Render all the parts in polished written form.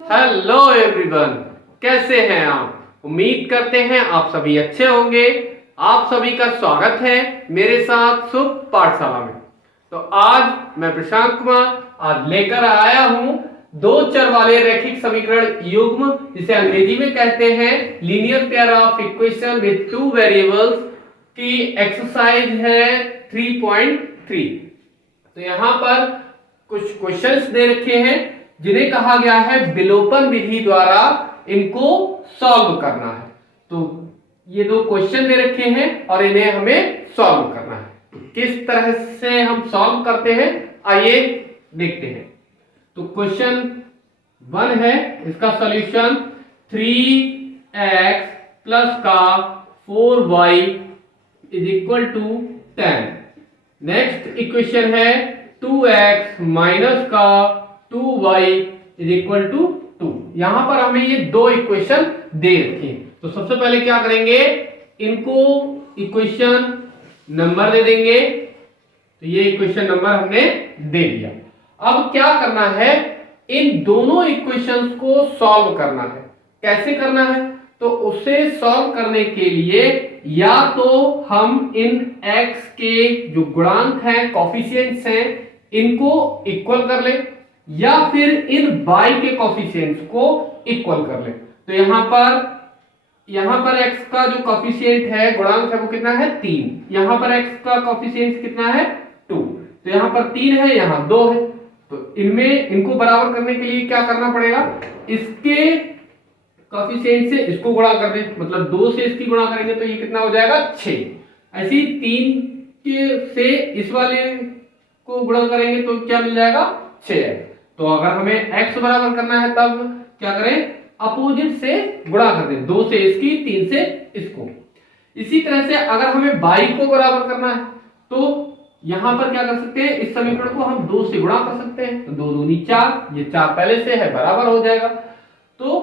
Hello everyone, कैसे हैं आप। उम्मीद करते हैं आप सभी अच्छे होंगे। आप सभी का स्वागत है मेरे साथ शुभ पाठशाला में। तो आज मैं प्रशांत कुमार आज लेकर आया हूं दो चर वाले रैखिक समीकरण युग्म, जिसे अंग्रेजी में कहते हैं linear pair of equation with two variables की एक्सरसाइज है 3.3। तो यहां पर कुछ क्वेश्चंस दे रखे हैं जिन्हें कहा गया है विलोपन विधि द्वारा इनको सॉल्व करना है। तो ये दो क्वेश्चन दे रखे हैं और इन्हें हमें सॉल्व करना है। किस तरह से हम सॉल्व करते हैं आइए देखते हैं। तो क्वेश्चन 1 है, इसका सॉल्यूशन 3x प्लस का 4y is equal to 10। Next equation है 2x माइनस का 2y इज इक्वल टू 2। यहां पर हमें ये दो इक्वेशन दे रखी हैं। तो सबसे पहले क्या करेंगे, इनको इक्वेशन नंबर दे देंगे। तो ये इक्वेशन नंबर हमने दे दिया। अब क्या करना है, इन दोनों इक्वेशंस को सॉल्व करना है। कैसे करना है, तो उसे सॉल्व करने के लिए या तो हम इन x के जो गुणांक हैं, कॉफिशिएंट्स हैं, इनको इक्वल कर ले, या फिर इन y के कॉफिशिएंट्स को इक्वल कर ले। तो यहां पर x का जो कॉफिशिएंट है, गुणांक है, वो कितना है 3। यहां पर x का कॉफिशिएंट कितना है 2। तो यहां पर 3 है, यहां 2 है। तो इनको बराबर करने के लिए क्या करना पड़ेगा, इसके कॉफिशिएंट से इसको गुणा कर दें, मतलब 2 से इसकी गुणा करेंगे तो ये कितना हो जाएगा 6। ऐसे ही 3 के से इस वाले को गुणा करेंगे तो क्या मिल जाएगा 6x। तो अगर हमें x बराबर करना है तब क्या करें, अपोजिट से गुणा कर दें, 2 से इसकी 3 से इसको। इसी तरह से अगर हमें y को बराबर करना है तो यहां पर क्या कर सकते हैं, इस समीकरण को हम 2 से गुणा कर सकते हैं। तो 2 दूनी 4, ये 4 पहले से है, बराबर हो जाएगा। तो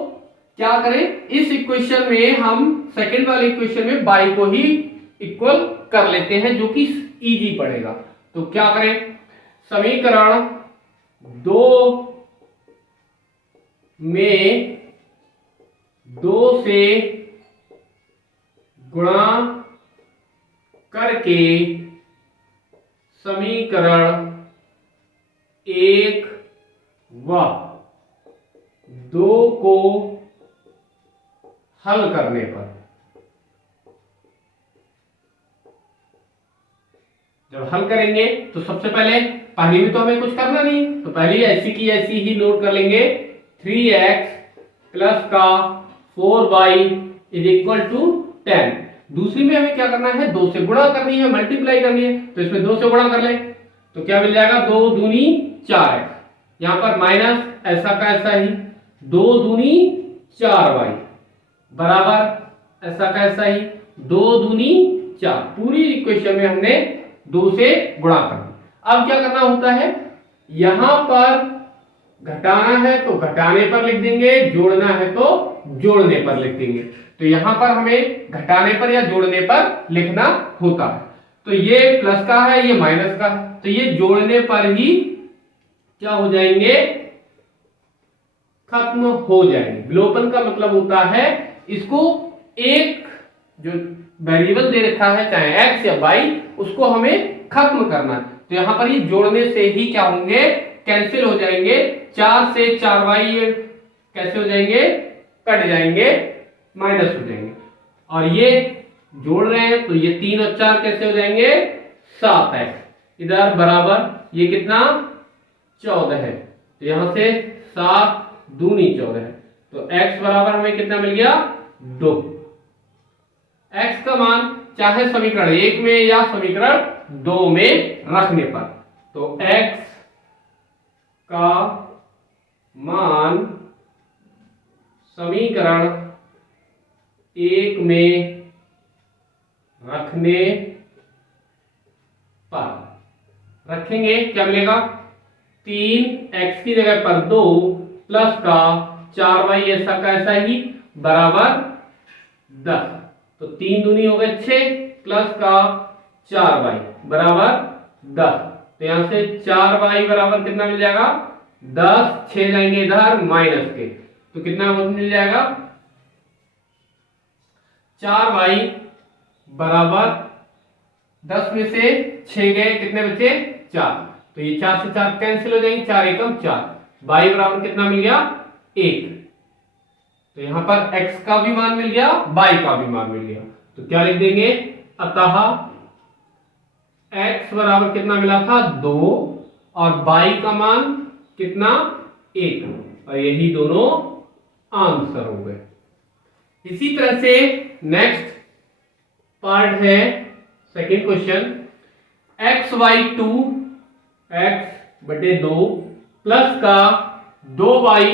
क्या करें, इस इक्वेशन में हम सेकंड वाले इक्वेशन में y को ही इक्वल कर लेते हैं, जो कि इजी पड़ेगा। तो क्या करें, समीकरण 2 में 2 से गुणा करके समीकरण 1 व 2 को हल करने पर, जब हल करेंगे तो सबसे पहले पहली में तो हमें कुछ करना नहीं, तो पहली ऐसी की ऐसी ही नोट कर लेंगे। 3x प्लस का 4y इज इक्वल टू 10। दूसरी में हमें क्या करना है, 2 से गुणा करनी है, मल्टीप्लाई करनी है। तो इसमें 2 से गुणा कर ले तो क्या मिल जाएगा, 2 दूनी 4x, यहां पर माइनस ऐसा का ऐसा ही 2 दूनी 4y बराबर ऐसा का ऐसा ही 2 दूनी 4। पूरी इक्वेशन में हमने 2 से गुणा कर दिया। अब क्या करना होता है, यहां पर घटाना है तो घटाने पर लिख देंगे, जोड़ना है तो जोड़ने पर लिख देंगे। तो यहां पर हमें घटाने पर या जोड़ने पर लिखना होता है। तो ये प्लस का है, ये माइनस का है, तो ये जोड़ने पर ही क्या हो जाएंगे, खत्म हो जाएंगे। विलोपन का मतलब होता है इसको एक जो वेरिएबल दे रखा है, चाहे x या y, उसको हमें खत्म करना है। तो यहां पर ये जोड़ने से ही क्या होंगे, कैंसिल हो जाएंगे। 4 से 4y कैसे हो जाएंगे, कट जाएंगे, माइनस हो जाएंगे। और ये जोड़ रहे हैं तो ये 3 और 4 कैसे हो जाएंगे, 7x इधर बराबर ये कितना 14 है। तो यहां से 7 दूनी 14 है। तो x बराबर हमें कितना मिल गया 2। x का मान चाहे समीकरण 1 में या समीकरण 2 में रखने पर, तो x का मान समीकरण 1 में रखने पर रखेंगे क्या मिलेगा, 3x की जगह पर 2 प्लस का 4y ऐसा का ऐसा ही बराबर 10। तो 3 दूनी हो गए 6 प्लस का 4y बराबर 10। तो यहां से 4y बराबर कितना मिल जाएगा 10, 6 जाएंगे इधर माइनस के, तो कितना मिल जाएगा, 4y बराबर 10 में से 6 गए, कितने बचे 4। तो ये 4 से 4 कैंसिल हो जाएंगे, 4 एकम 4, y बराबर कितना मिल गया 1। तो यहां पर x का भी मान मिल गया, y का भी मान मिल गया। तो क्या लिख देंगे, अतः x बराबर कितना मिला था 2 और y का मान कितना 1, और यही दोनों आंसर हो गए। इसी तरह से नेक्स्ट पार्ट है सेकेंड क्वेश्चन, xy2 x बटे 2 प्लस का 2y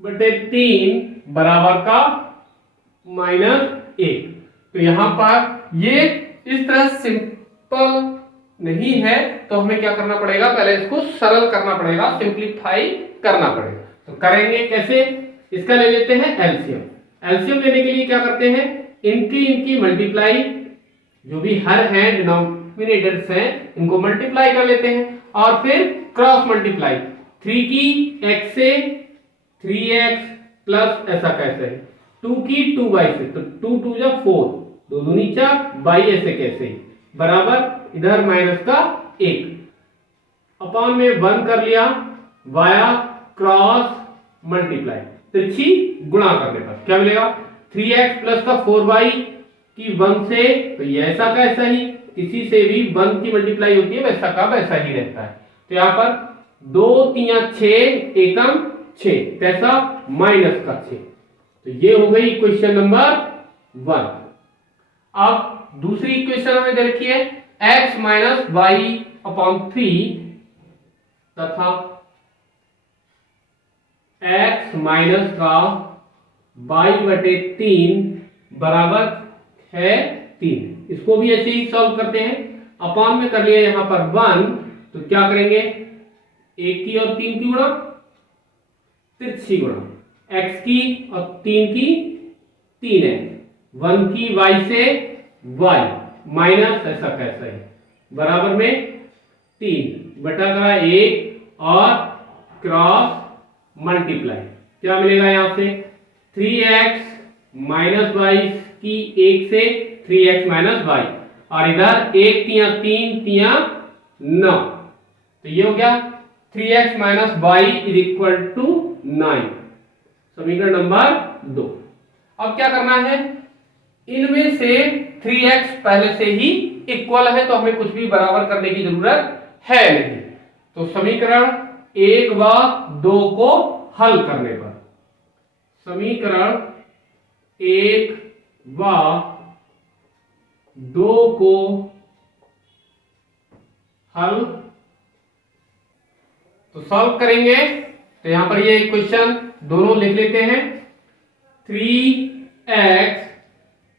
बटे 3 बराबर का -1। तो यहां पर ये इस तरह सिंपल नहीं है, तो हमें क्या करना पड़ेगा, पहले इसको सरल करना पड़ेगा, सिंप्लीफाई करना पड़ेगा। तो करेंगे कैसे, इसका ले लेते हैं एलसीएम। एलसीएम लेने के लिए क्या करते हैं, इनकी मल्टीप्लाई, जो भी हर हैं डिनोमिनेटर्स हैं इनको मल्टीप्लाई कर लेते हैं, और फिर क्रॉस मल्टीप्लाई, 3 की x से 3x प्लस ऐसा कैसे है, 2 की 2y से, तो 2 2 जा 4, 2 दूनी 4, y ऐसे कैसे बराबर इधर माइनस का 1, अपॉन में 1 कर लिया, वाया क्रॉस मल्टीप्लाई, तिरछी गुणा करने पर क्या मिलेगा, 3x प्लस का 4y की 1 से, तो ये ऐसा का ऐसा ही, किसी से भी 1 की मल्टीप्लाई होती है वैसा का वैसा ही रहता है। तो यहां पर 2 3 6 एकम 6, कैसा माइनस का 6। तो ये हो गई इक्वेशन नंबर 1। अब दूसरी इक्वेशन हमें दे रखी है x माइनस वाई अपॉन 3 तथा x माइनस का y बटे 3 बराबर है 3। इसको भी ऐसे ही सॉल्व करते हैं, अपॉन में कर लिया यहां पर 1, तो क्या करेंगे, 1 की और 3 की गुणा, तिरछी गुणा, x की और 3 की 3x, 1 की y से y माइनस ऐसा कैसा है बराबर में 3 बटा करा 1 और क्रॉस मल्टीप्लाई, क्या मिलेगा यहां से 3x माइनस वाई की 1 से 3x माइनस वाई, और इधर 1 तिया 3 तिया 9, तो ये हो गया 3x minus y is equal to 9, समीकरण नंबर 2। अब क्या करना है, इनमें से 3x पहले से ही इक्वल है, तो हमें कुछ भी बराबर करने की जरूरत है नहीं। तो समीकरण 1 व 2 को हल करने पर, समीकरण 1 व 2 को हल, तो सॉल्व करेंगे, तो यहां पर ये इक्वेशन दोनों लिख लेते हैं, 3x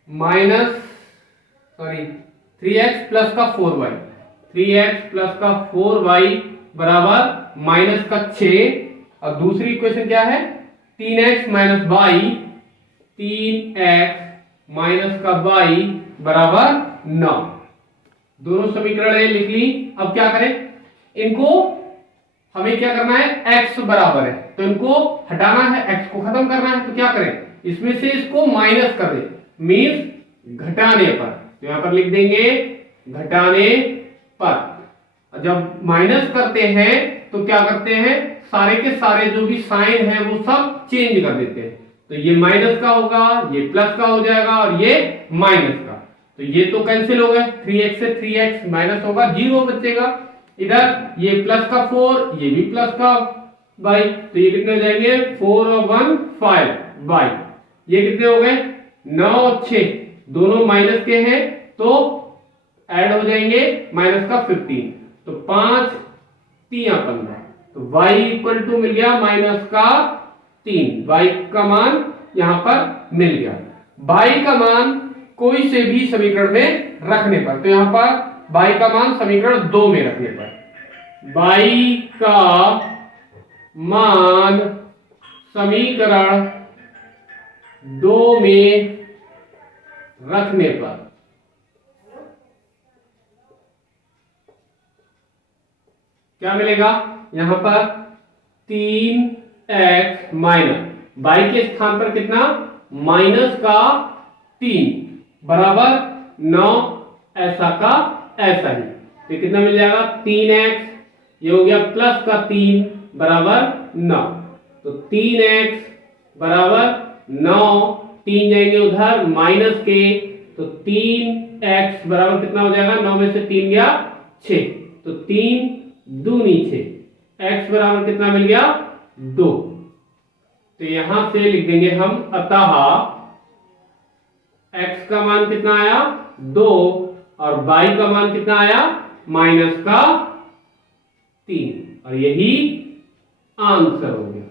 माइनस 3x प्लस का 4y, 3x प्लस का 4y बराबर माइनस का 6, और दूसरी इक्वेशन क्या है, 3x minus y, 3x minus का y बराबर 9। दोनों समीकरण लिख ली। अब क्या करें, इनको हमें क्या करना है, x बराबर है तो इनको हटाना है, x को खत्म करना है, तो क्या करें, इसमें से इसको माइनस कर दे, मीन्स घटाने पर, तो यहां पर लिख देंगे घटाने पर। जब माइनस करते हैं तो क्या करते हैं, सारे के सारे जो भी साइन है वो सब चेंज कर देते हैं, तो ये माइनस का होगा, ये प्लस का हो जाएगा, और ये माइनस का, तो ये तो कैंसिल हो गए, 3x से 3x माइनस होगा, 0 बचेगा, इधर ये प्लस का 4, ये भी प्लस का y, तो ये कितने हो जाएंगे, 4 और 1 5 y, ये कितने हो गए 9 और 6, दोनों माइनस के हैं तो ऐड हो जाएंगे, माइनस का 15, तो 5 3 15, तो y इक्वल टू मिल गया माइनस का 3, y का मान यहां पर मिल गया। y का मान कोई से भी समीकरण में रखने पर, तो यहां पर y का मान समीकरण 2 में रखने पर, y का मान समीकरण 2 में रखने पर क्या मिलेगा, यहां पर 3x माइनस y के स्थान पर कितना माइनस का 3 बराबर 9, ऐसा का ऐसा ही। तो कितना मिल जाएगा 3x, ये हो गया प्लस का 3 बराबर 9। तो 3x बराबर 9, 3 जाएंगे उधर माइनस के, तो 3x बराबर कितना हो जाएगा, 9 में से 3 गया 6, तो 3 दूनी 6, x बराबर कितना मिल गया 2। तो यहां से लिख देंगे हम अतः x का मान कितना आया 2 और y का मान कितना आया माइनस का 3, और यही आंसर हो गया।